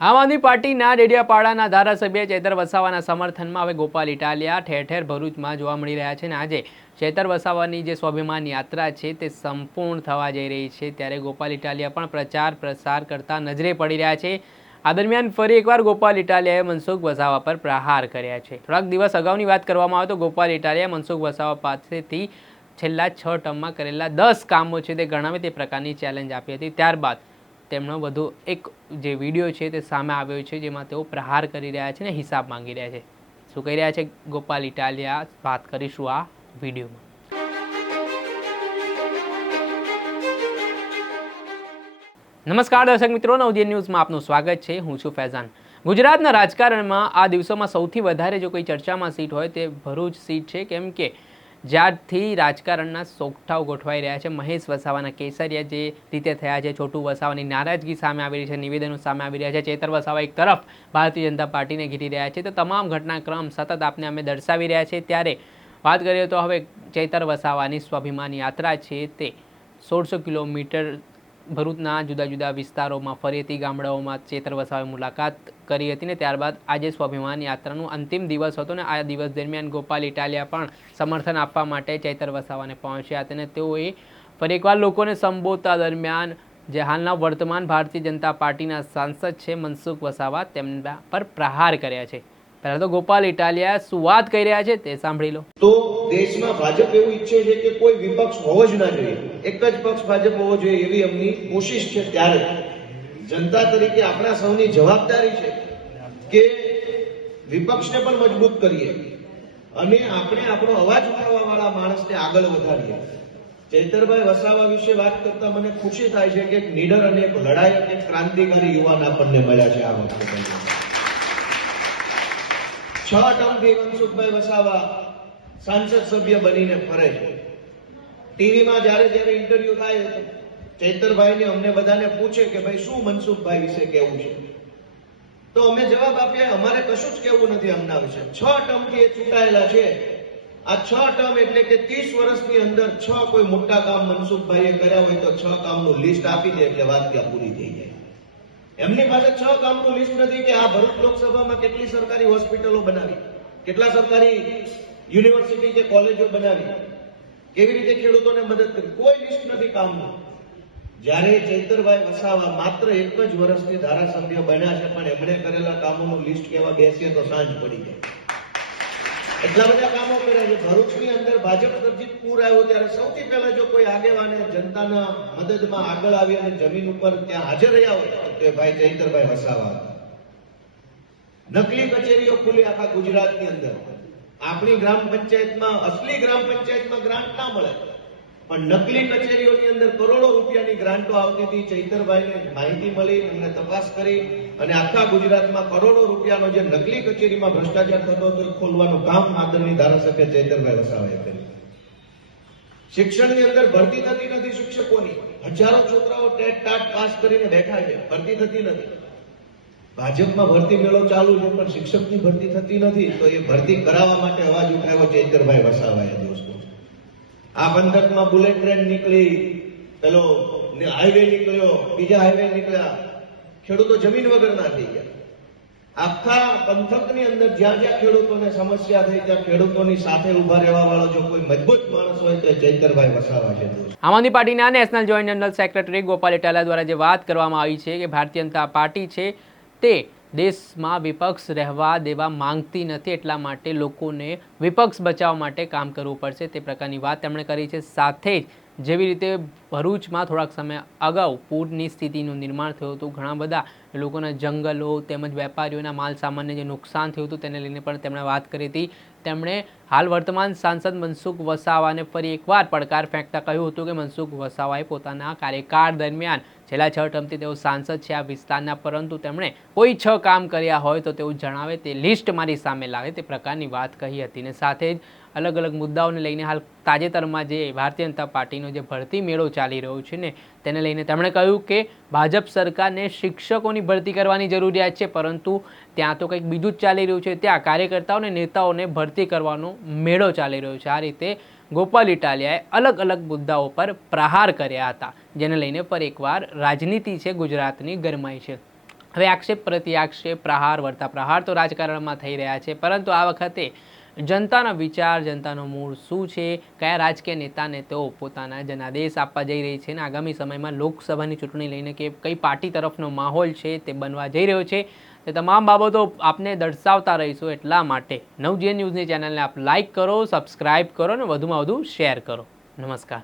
આમ આદમી પાર્ટીના ડેડિયાપાડાના ધારાસભ્ય ચેતર વસાવાના સમર્થનમાં હવે ગોપાલ ઇટાલિયા ઠેર ઠેર ભરૂચમાં જોવા મળી રહ્યા છે અને આજે ચેતર વસાવાની જે સ્વાભિમાન યાત્રા છે તે સંપૂર્ણ થવા જઈ રહી છે. ત્યારે ગોપાલ ઇટાલિયા પણ પ્રચાર પ્રસાર કરતા નજરે પડી રહ્યા છે. આ દરમિયાન ફરી એકવાર ગોપાલ ઇટાલિયાએ મનસુખ વસાવા પર પ્રહાર કર્યા છે. થોડાક દિવસ અગાઉની વાત કરવામાં આવે તો ગોપાલ ઇટાલિયા મનસુખ વસાવા પાસેથી છેલ્લા છ ટર્મમાં કરેલા દસ કામો છે તે ગણાવે તે પ્રકારની ચેલેન્જ આપી હતી. ત્યારબાદ તેમનો વધુ એક જે વીડિયો છે તે સામે આવ્યો છે, જેમાં તેઓ પ્રહાર કરી રહ્યા છે ને હિસાબ માંગી રહ્યા છે. શું કહી રહ્યા છે ગોપાલ ઇટાલિયા? વાત કરીશું આ વિડીયોમાં નમસ્કાર દર્શક મિત્રો નવજીવન ન્યૂઝમાં આપનું સ્વાગત છે. હું છું ફૈઝાન. ગુજરાતના રાજકારણમાં આ દિવસોમાં સૌથી વધારે જો કોઈ ચર્ચામાં સીટ હોય તે ભરૂચ સીટ છે. કેમ કે જ્યારથી રાજકારણના સોગઠાઓ ગોઠવાઈ રહ્યા છે. મહેશ વસાવાના કેસરિયા જે રીતે થયા છે, છોટુ વસાવાની નારાજગી સામે આવી રહી છે, નિવેદનો સામે આવી રહ્યા છે. ચેતર વસાવા એક તરફ ભારતીય જનતા પાર્ટીને ઘીરી રહ્યા છે. તો તમામ ઘટનાક્રમ સતત આપને અમે દર્શાવી રહ્યા છે ત્યારે વાત કરીએ તો હવે ચેતર વસાવાની સ્વાભિમાન યાત્રા છે તે સોળસો કિલોમીટર ભરૂચના જુદા જુદા વિસ્તારોમાં ફરી હતી ગામડાઓમાં ચેતર વસાવે મુલાકાત કરી હતી ને ત્યારબાદ આજે સ્વાભિમાન યાત્રાનું અંતિમ દિવસ હતો ને આ દિવસ દરમિયાન ગોપાલ ઇટાલિયા પણ સમર્થન આપવા માટે ચેતર વસાવાને પહોંચ્યા હતા અને તેઓએ ફરી એકવાર લોકોને સંબોધતા દરમિયાન જે હાલના વર્તમાન ભારતીય જનતા પાર્ટીના સાંસદ છે મનસુખ વસાવા તેમના પર પ્રહાર કર્યા છે. પહેલાં તો ગોપાલ ઇટાલિયા શું વાત કહી રહ્યા છે તે સાંભળી લો. તો દેશમાં ભાજપ એવું ઈચ્છે છે કે કોઈ વિપક્ષ હોવો જ ના જોઈએ. એક જ પક્ષ ભાજપ હોવો જોઈએ એવી એમની કોશિશ છે ત્યારે. જનતા તરીકે આપણા સૌની જવાબદારી છે કે વિપક્ષને પણ મજબૂત કરીએ અને આપણે આપણો અવાજ ઉઠાવવા વાળા માણસને આગળ વધારીએ. ચૈતરભાઈ વસાવા વિશે વાત કરતા મને ખુશી થાય છે કે એક નીડર અને એક લડાઈ અને ક્રાંતિકારી યુવાન આપણને મળ્યા છે આ વખતે. છ ટર્મથી મનસુખભાઈ વસાવા સાંસદ સભ્ય બનીને ફરે છે. ટીવીમાં જ્યારે જ્યારે ઇન્ટરવ્યુ થાય, ચૈતરભાઈને અમને બધાને પૂછે કે ભાઈ, શું મનસુખભાઈ વિશે કેવું છે? તો અમે જવાબ આપીએ, અમારે કશું જ કેવું નથી અમના વિશે. છ ટર્મથી એ ચૂંટાયેલા છે. આ છ ટર્મ એટલે કે ત્રીસ વર્ષની અંદર છ કોઈ મોટા કામ મનસુખભાઈએ કર્યા હોય તો છ કામનું લિસ્ટ આપી દે એટલે વાત ત્યાં પૂરી થઈ જાય. એમની પાસે છ કામનું લિસ્ટ નથી કે આ ભરૂચ લોકસભામાં કેટલી સરકારી હોસ્પિટલો બનાવી, કેટલા સરકારી યુનિવર્સિટી કે કોલેજો બનાવી, કેવી રીતે ખેડૂતોને મદદ કરી? કોઈ લિસ્ટ નથી કામનું. જ્યારે ચૈતરભાઈ વસાવા માત્ર એક જ વર્ષથી ધારાસભ્ય બન્યા છે, પણ એમણે કરેલા કામોનું લિસ્ટ કેવા બેસીએ તો સાંજ પડી જાય. એટલા બધા કામો કર્યા છે. ભરૂચની અંદર ભાજપ તરફથી પૂર આવ્યો ત્યારે સૌથી પહેલા જો કોઈ આગેવાને જનતાના મદદમાં આગળ આવી અને જમીન ઉપર ત્યાં હાજર રહ્યા હોય, તો ભાઈ ચૈતરભાઈ વસાવા નકલી કચેરીઓ ખુલી આખા ગુજરાતની અંદર. આપણી ગ્રામ પંચાયતમાં, અસલી ગ્રામ પંચાયતમાં ગ્રાન્ટ ના મળે. પણ નકલી કચેરીઓની અંદર કરોડો રૂપિયાની ગ્રાન્ટો આવતી હતી. ચૈતરભાઈને માહિતી મળી, એમને તપાસ કરી અને આખા ગુજરાતમાં કરોડો રૂપિયાનો જે નકલી કચેરીમાં ભ્રષ્ટાચાર થતો હતો ખોલવાનું કામ આદરણીય ધારાસભ્ય ચૈતરભાઈ વસાવાએ કર્યું. શિક્ષણની અંદર ભરતી થતી નથી શિક્ષકોની. હજારો છોકરાઓ ટેટ, ટાટ પાસ કરીને બેઠા છે. ભરતી થતી નથી. ભાજપમાં ભરતી મેળો ચાલુ છે, પણ શિક્ષકની ભરતી થતી નથી, તો એ ભરતી કરાવવા માટે અવાજ ઉઠાવ્યો ચૈતરભાઈ વસાવાએ દોસ્તો આ પંથકમાં બુલેટ ટ્રેન નીકળી, પેલો હાઈવે નીકળ્યો, બીજા હાઈવે નીકળ્યા. ખેડૂતો જમીન વગરના થઈ ગયા. આખા પંથકની અંદર જ્યાં જ્યાં ખેડૂતોને સમસ્યા થઈ, ત્યાં ખેડૂતોની સાથે ઊભા રહેવા વાળો જો કોઈ મજબૂત માણસ હોય, તો એ ચૈતરભાઈ વસાવા છે આમ આદમી પાર્ટીના national joint general secretary Gopal Italia દ્વારા જે વાત કરવામાં આવી છે કે ભારતીય જનતા પાર્ટી છે તે દેશમાં વિપક્ષ રહેવા દેવા માંગતી નથી એટલા માટે લોકોને વિપક્ષ બચાવવા માટે કામ કરવું પડશે તે પ્રકારની વાત તેમણે કરી છે. સાથે જ જેવી રીતે ભરૂચમાં થોડાક સમય અગાઉ પૂરની સ્થિતિનું નિર્માણ થયું હતું. ઘણા બધા લોકોના જંગલો તેમજ વેપારીઓના માલ સામાનને જે નુકસાન થયું હતું તેને લઈને પણ તેમણે વાત કરી હતી. તેમણે હાલ વર્તમાન સાંસદ મનસુખ વસાવાને ફરી એકવાર પડકાર ફેંકતા કહ્યું હતું કે મનસુખ વસાવાએ પોતાના કાર્યકાળ દરમિયાન છેલ્લા છ ટર્મથી તેઓ સાંસદ છે આ વિસ્તારના, પરંતુ તેમણે કોઈ છ કામ કર્યા હોય તો તેઓ જણાવે તે લિસ્ટ મારી સામે લાવે તે પ્રકારની વાત કહી હતી. ને સાથે જ અલગ અલગ મુદ્દાઓને લઈને હાલ તાજેતરમાં જે ભારતીય જનતા પાર્ટીનો જે ભરતી મેળો ચાલી રહ્યો છે ને, તેને લઈને તેમણે કહ્યું કે ભાજપ સરકારને શિક્ષકોની ભરતી કરવાની જરૂરિયાત છે, પરંતુ ત્યાં તો કંઈક બીજું જ ચાલી રહ્યું છે. ત્યાં કાર્યકર્તાઓ અને નેતાઓને ભરતી કરવાનો મેળો ચાલી રહ્યો છે. આ રીતે ગોપાલ ઇટાલિયાએ અલગ અલગ મુદ્દાઓ પર પ્રહાર કર્યા હતા, જેને લઈને પર એકવાર રાજનીતિ છે ગુજરાતની ગરમાઈ છે. હવે આક્ષેપ પ્રતિ આક્ષેપ પ્રહાર વર્તા પ્રહાર તો રાજકારણમાં થઈ રહ્યા છે, પરંતુ આ વખતે જનતાનો વિચાર, જનતાનો મૂળ શું છે? કયા રાજકીય નેતાને તેઓ પોતાના જનાદેશ આપવા જઈ રહી છે? અને આગામી સમયમાં લોકસભાની ચૂંટણી લઈને કે કઈ પાર્ટી તરફનો માહોલ છે તે બનવા જઈ રહ્યો છે. તે તમામ બાબતો આપને દર્શાવતા રહીશું એટલા માટે નવજીએન ન્યૂઝની ચેનલને આપ લાઇક કરો, સબસ્ક્રાઇબ કરો અને વધુમાં વધુ શેર કરો. નમસ્કાર.